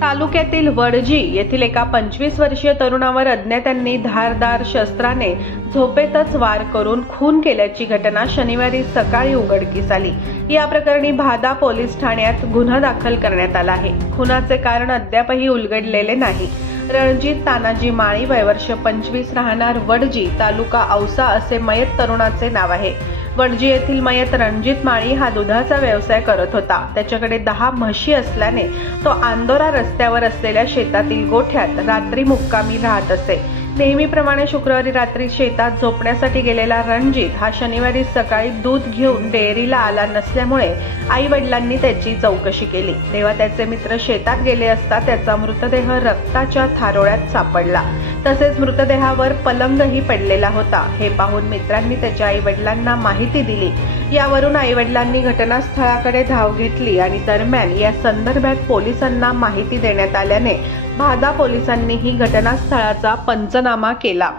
तालुक्यातील वडजी येथील एका पंचवीस वर्षीय तरुणावर अज्ञात्यांनी धारदार शस्त्राने झोपेतच वार करून खून केल्याची घटना शनिवारी सकाळी उघडकीस आली. या प्रकरणी भादा पोलीस ठाण्यात गुन्हा दाखल करण्यात आला आहे. खुनाचे कारण अद्यापही उलगडलेले नाही. रणजित तानाजी माळी वयवर्ष पंचवीस राहणार वडजी तालुका औसा असे मयत तरुणाचे नाव आहे. वडजी येथील मयत रणजित माळी हा दुधाचा व्यवसाय करत होता. त्याच्याकडे दहा म्हशी असल्याने तो आंदोरा रस्त्यावर असलेल्या शेतातील गोठ्यात रात्री मुक्कामी राहत असे. नेहमीप्रमाणे शुक्रवारी रात्री शेतात झोपण्यासाठी गेलेला रणजित हा शनिवारी सकाळी दूध घेऊन डेअरीला आला नसल्यामुळे आई वडिलांनी त्याची चौकशी केली. तेव्हा त्याचे मित्र शेतात गेले असता त्याचा मृतदेह रक्ताच्या थारोळ्यात सापडला. तसेच मृतदेहावर पलंगही पडलेला होता. हे पाहून मित्रांनी त्याच्या आई वडिलांना माहिती दिली. यावरून आई वडिलांनी घटनास्थळाकडे धाव घेतली आणि दरम्यान या संदर्भात पोलिसांना माहिती देण्यात आल्याने भादा पोलिसांनीही घटनास्थळाचा पंचनामा केला.